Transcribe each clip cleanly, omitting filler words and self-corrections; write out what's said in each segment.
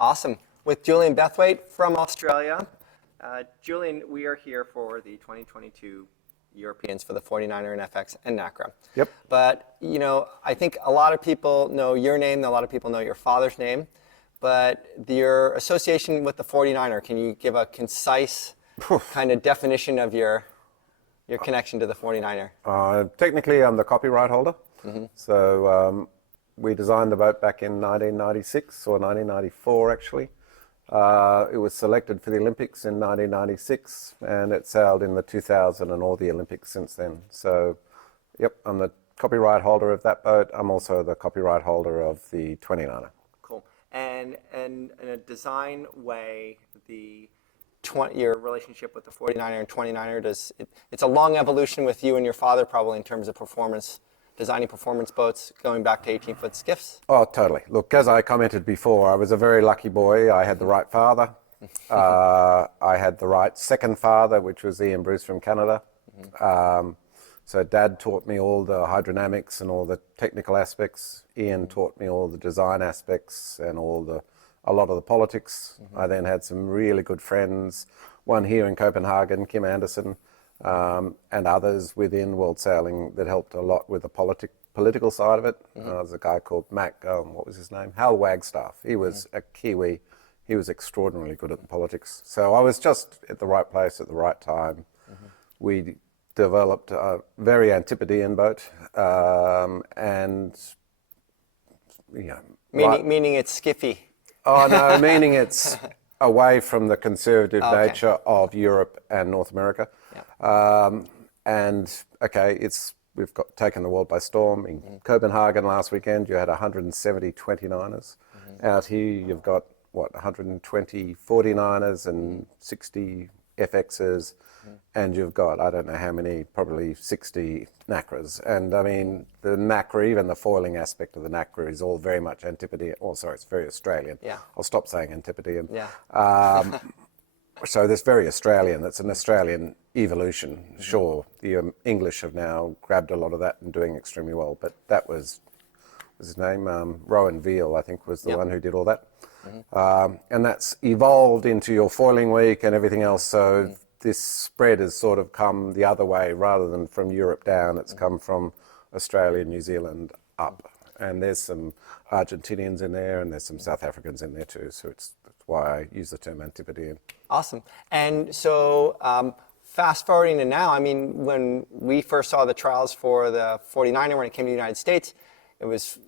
Awesome. With Julian Bethwaite from Australia. Julian, we are here for the 2022 Europeans for the 49er and FX and Nacra. Yep. But, I think a lot of people know your name, a lot of people know your father's name, but your association with the 49er, can you give a concise kind of definition of your connection to the 49er? Technically, I'm the copyright holder. So we designed the boat back in 1996 or 1994, actually. It was selected for the Olympics in 1996, and it sailed in the 2000 and all the Olympics since then. So, yep, I'm the copyright holder of that boat. I'm also the copyright holder of the 29er. Cool. And in a design way, your relationship with the 49er and 29er, it's a long evolution with you and your father probably in terms of performance, designing performance boats going back to 18-foot skiffs? Oh, totally. Look, as I commented before, I was a very lucky boy. I had the right father. I had the right second father, which was Ian Bruce from Canada. So Dad taught me all the hydrodynamics and all the technical aspects. Ian taught me all the design aspects and a lot of the politics. I then had some really good friends, one here in Copenhagen, Kim Anderson, and others within World Sailing that helped a lot with the political side of it. There's a guy called what was his name? Hal Wagstaff. He was a Kiwi. He was extraordinarily good at the politics. So I was just at the right place at the right time. We developed a very Antipodean boat, and meaning it's skiffy. Oh no, meaning it's away from the conservative nature of Europe and North America. We've taken the world by storm. In Copenhagen last weekend, you had 170 29ers. Out here, you've got 120 49ers and 60 FXs, and you've got I don't know how many, probably 60 Nacras. And I mean, the Nacra, even the foiling aspect of the Nacra, is all very much Antipodean. Oh, sorry, it's very Australian. Yeah. I'll stop saying Antipodean. Yeah. So that's very Australian. That's an Australian evolution. Sure, the English have now grabbed a lot of that and doing extremely well. But that was his name? Rowan Veal, I think, was the one who did all that. And that's evolved into your foiling week and everything else. So this spread has sort of come the other way rather than from Europe down. It's come from Australia, New Zealand up. And there's some Argentinians in there and there's some South Africans in there too. So that's why I use the term Antipodean. Awesome. And so fast forwarding to now, I mean, when we first saw the trials for the 49er when it came to the United States, it was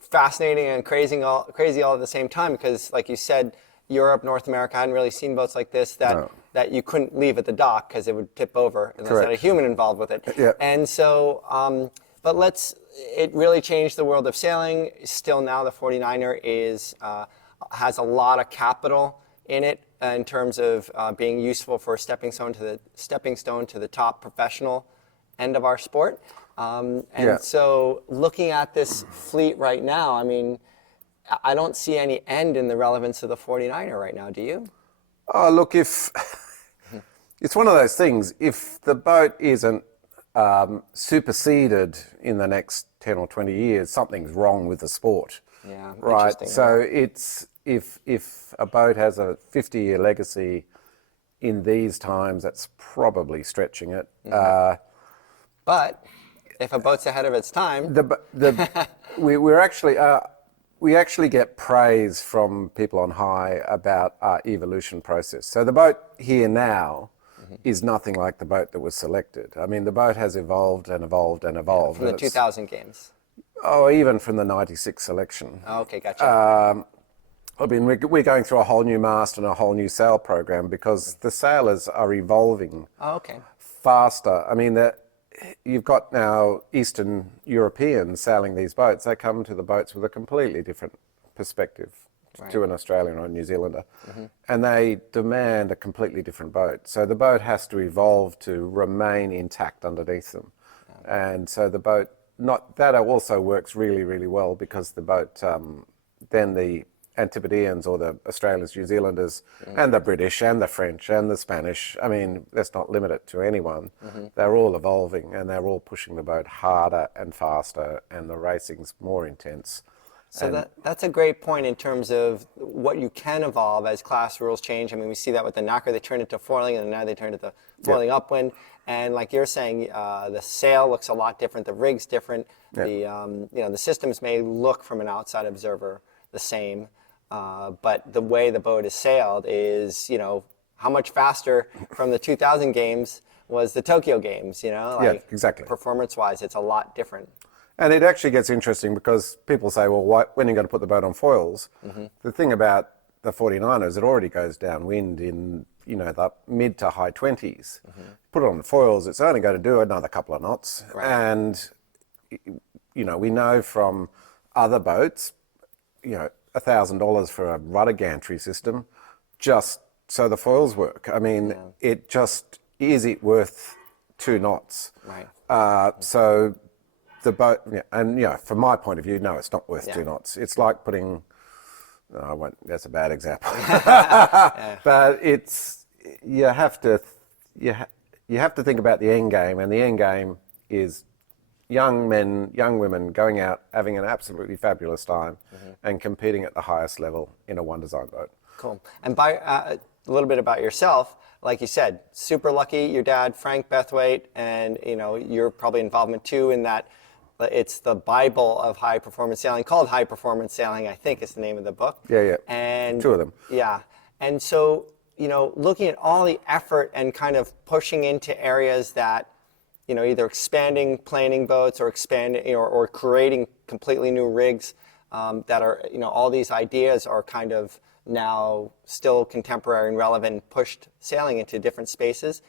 fascinating and crazy all at the same time because, like you said, Europe, North America hadn't really seen boats like this that you couldn't leave at the dock because it would tip over unless you had a human involved with it. Yeah. And so, it really changed the world of sailing. Still now the 49er has a lot of capital in it in terms of being useful for a stepping stone to the top professional end of our sport. So looking at this fleet right now, I mean, I don't see any end in the relevance of the 49er right now, do you? Oh, look, it's one of those things. If the boat isn't superseded in the next 10 or 20 years, something's wrong with the sport. Yeah, right. So it's if a boat has a 50-year legacy in these times, that's probably stretching it. But if a boat's ahead of its time, we actually get praise from people on high about our evolution process. So the boat here now is nothing like the boat that was selected. I mean, the boat has evolved and evolved and evolved. From the 2000 games. Oh, even from the 96 selection. Oh, okay, gotcha. I mean, we're going through a whole new mast and a whole new sail program because the sailors are evolving faster. I mean, you've got now Eastern Europeans sailing these boats. They come to the boats with a completely different perspective to an Australian or a New Zealander. And they demand a completely different boat. So the boat has to evolve to remain intact underneath them. And so the boat, that also works really, really well because the boat, then the Antipodeans or the Australians, New Zealanders, and the British and the French and the Spanish, I mean, let's not limit it to anyone. They're all evolving and they're all pushing the boat harder and faster and the racing's more intense. So that's a great point in terms of what you can evolve as class rules change. I mean, we see that with the Nacra, they turned it to foiling, and now they turned it to foiling upwind. And like you're saying, the sail looks a lot different, the rig's different. The systems may look from an outside observer the same, but the way the boat is sailed is, how much faster from the 2000 games was the Tokyo games, exactly. Performance-wise, it's a lot different. And it actually gets interesting because people say, well, when are you going to put the boat on foils? The thing about the 49ers, it already goes downwind in, the mid to high 20s. Put it on the foils, it's only going to do another couple of knots. Right. And, we know from other boats, $1,000 for a rudder gantry system, just so the foils work. I mean, it just, is it worth 2 knots? Right. So the boat, and from my point of view, no, it's not worth 2 knots. It's like putting, that's a bad example. But you have to think about the end game, and the end game is young men, young women going out, having an absolutely fabulous time and competing at the highest level in a one design boat. Cool. And by a little bit about yourself, like you said, super lucky, your dad, Frank Bethwaite, and your probably involvement too in that. It's the Bible of high performance sailing, called High Performance Sailing, I think is the name of the book. Yeah. And 2 of them. Yeah. And so, looking at all the effort and kind of pushing into areas that, either expanding planing boats or expanding or creating completely new rigs that are, all these ideas are kind of now still contemporary and relevant, pushed sailing into different spaces.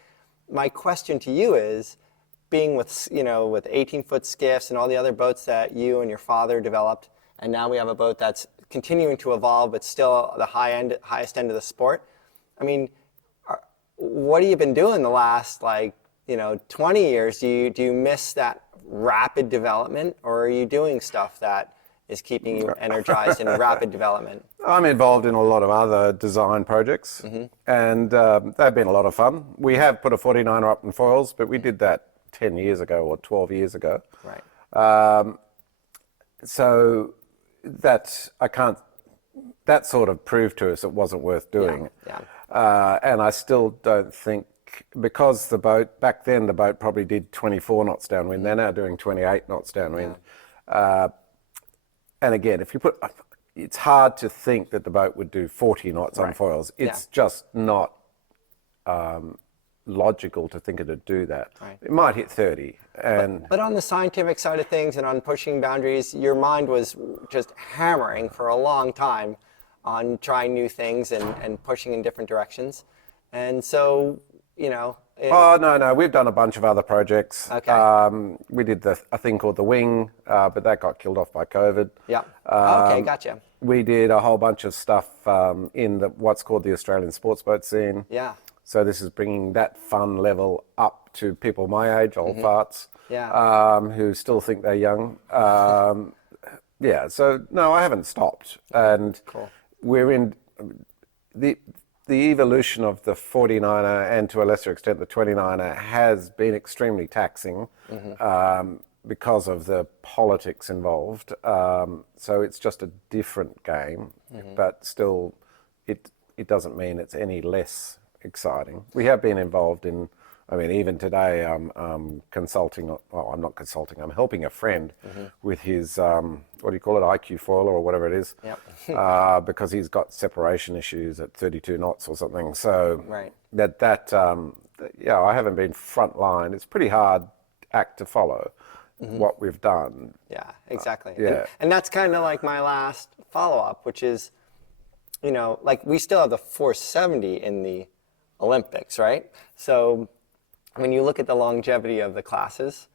My question to you is, being with 18-foot skiffs and all the other boats that you and your father developed, and now we have a boat that's continuing to evolve, but still the highest end of the sport. I mean, what have you been doing the last 20 years? Do you miss that rapid development, or are you doing stuff that is keeping you energized in rapid development? I'm involved in a lot of other design projects, and they've been a lot of fun. We have put a 49er up in foils, but we did that 10 years ago or 12 years ago. Right. So that sort of proved to us it wasn't worth doing. Yeah. And I still don't think, because back then the boat probably did 24 knots downwind, they're now doing 28 knots downwind. And again, it's hard to think that the boat would do 40 knots on foils. It's just not logical to think it'd do that. Right. It might hit 30. But on the scientific side of things and on pushing boundaries, your mind was just hammering for a long time on trying new things and pushing in different directions. And so, no, we've done a bunch of other projects. Okay. We did a thing called the Wing, but that got killed off by COVID. Yeah. Okay, gotcha. We did a whole bunch of stuff in what's called the Australian sports boat scene. Yeah. So this is bringing that fun level up to people my age, old farts, who still think they're young. So no, I haven't stopped. And we're in the evolution of the 49er, and to a lesser extent the 29er, has been extremely taxing because of the politics involved. So it's just a different game, but still it doesn't mean it's any less exciting. We have been involved in, even today I'm consulting, well, I'm not consulting, I'm helping a friend with his, what do you call it, IQ foiler or whatever it is, because he's got separation issues at 32 knots or something. So I haven't been front line. It's a pretty hard act to follow what we've done. Yeah, exactly. And that's kind of like my last follow-up, which is, we still have the 470 in the Olympics, right? So when you look at the longevity of the classes,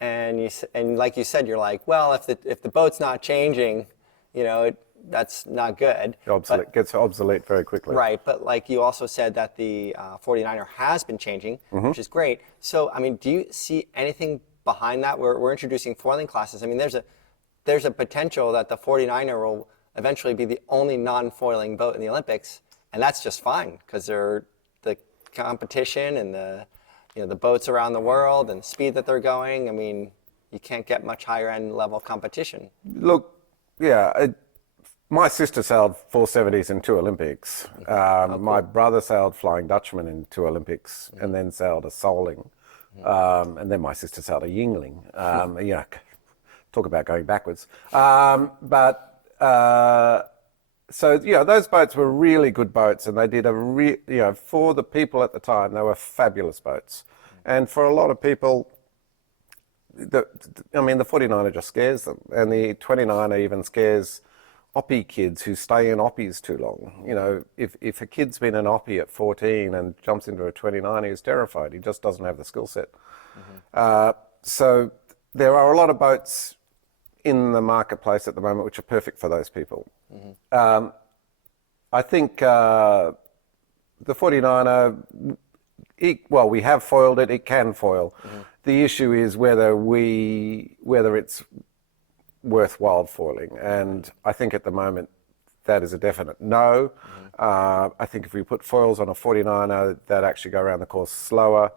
and like you said, you're like, well, if the boat's not changing, that's not good. Gets obsolete very quickly. Right, but like you also said that the 49er has been changing, which is great. So, do you see anything behind that? We're introducing foiling classes. There's a potential that the 49er will eventually be the only non-foiling boat in the Olympics, and that's just fine because they're the competition and the boats around the world and the speed that they're going. You can't get much higher end level competition. Look, My sister sailed 470s in 2 Olympics. My brother sailed Flying Dutchman in 2 Olympics, and then sailed a Soling. And then my sister sailed a Yingling. Talk about going backwards. So, those boats were really good boats, and they did for the people at the time, they were fabulous boats. And for a lot of people, the 49er just scares them, and the 29er even scares oppie kids who stay in oppies too long. If a kid's been an oppie at 14 and jumps into a 29er, he's terrified. He just doesn't have the skill set. So there are a lot of boats in the marketplace at the moment which are perfect for those people. I think the 49er, we have foiled it. It can foil. The issue is whether it's worthwhile foiling, and I think at the moment that is a definite no. I think if we put foils on a 49er, that actually go around the course slower,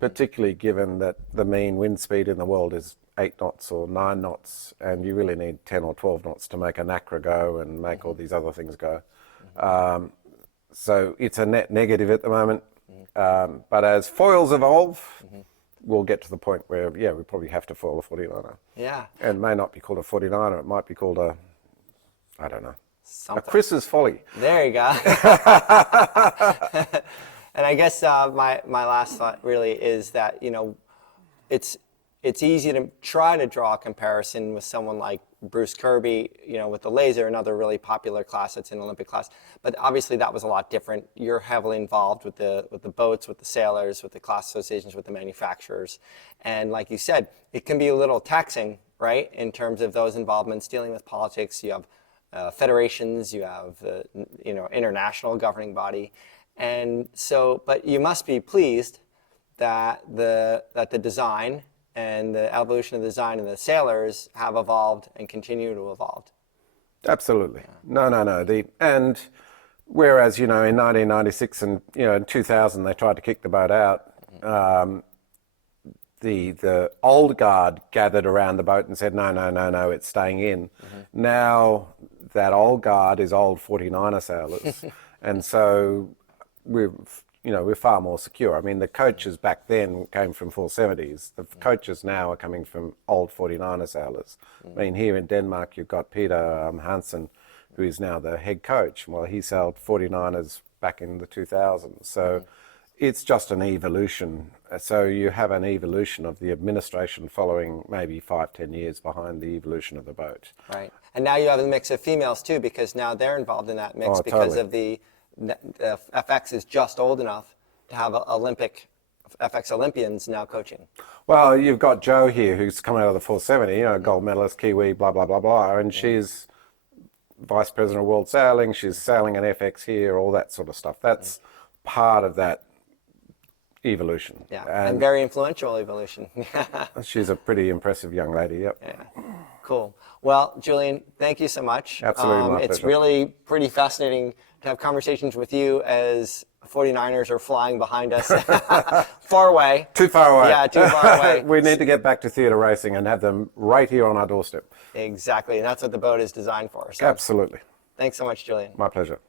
particularly given that the mean wind speed in the world is 8 knots or 9 knots, and you really need 10 or 12 knots to make a Nacra go and make all these other things go. So it's a net negative at the moment. But as foils evolve, we'll get to the point where, we probably have to foil a 49er. Yeah. And it may not be called a 49er, it might be called a Something. A Chris's Folly. There you go. And I guess my last thought really is that, it's easy to try to draw a comparison with someone like Bruce Kirby, with the laser, another really popular class that's an Olympic class. But obviously that was a lot different. You're heavily involved with the boats, with the sailors, with the class associations, with the manufacturers. And like you said, it can be a little taxing, right, in terms of those involvements, dealing with politics. You have federations, you have the international governing body. And so, but you must be pleased that the design and the evolution of the design and the sailors have evolved and continue to evolve. Absolutely. No. And whereas, in 1996 and, in 2000, they tried to kick the boat out, the old guard gathered around the boat and said, no, it's staying in. Now that old guard is old 49er sailors. And so we're far more secure. I mean, the coaches back then came from 470s. The coaches now are coming from old 49er sailors. I mean, here in Denmark, you've got Peter Hansen, who is now the head coach. Well, he sailed 49ers back in the 2000s. So it's just an evolution. So you have an evolution of the administration following maybe 5-10 years behind the evolution of the boat. Right. And now you have a mix of females, too, because now they're involved in that mix because of the FX is just old enough to have FX Olympians now coaching. Well, you've got Jo here, who's come out of the 470, gold medalist, Kiwi, blah, blah, blah, blah, and she's vice president of world sailing. She's sailing an FX here, all that sort of stuff. That's part of that evolution. Yeah, and very influential evolution. She's a pretty impressive young lady, yep. Yeah, cool. Well, Julian, thank you so much. Absolutely, my It's pleasure. really pretty fascinating to have conversations with you as 49ers are flying behind us. Far away. Too far away. Yeah, too far away. We need to get back to theatre racing and have them right here on our doorstep. Exactly, and that's what the boat is designed for. So Absolutely. thanks so much, Julian. My pleasure.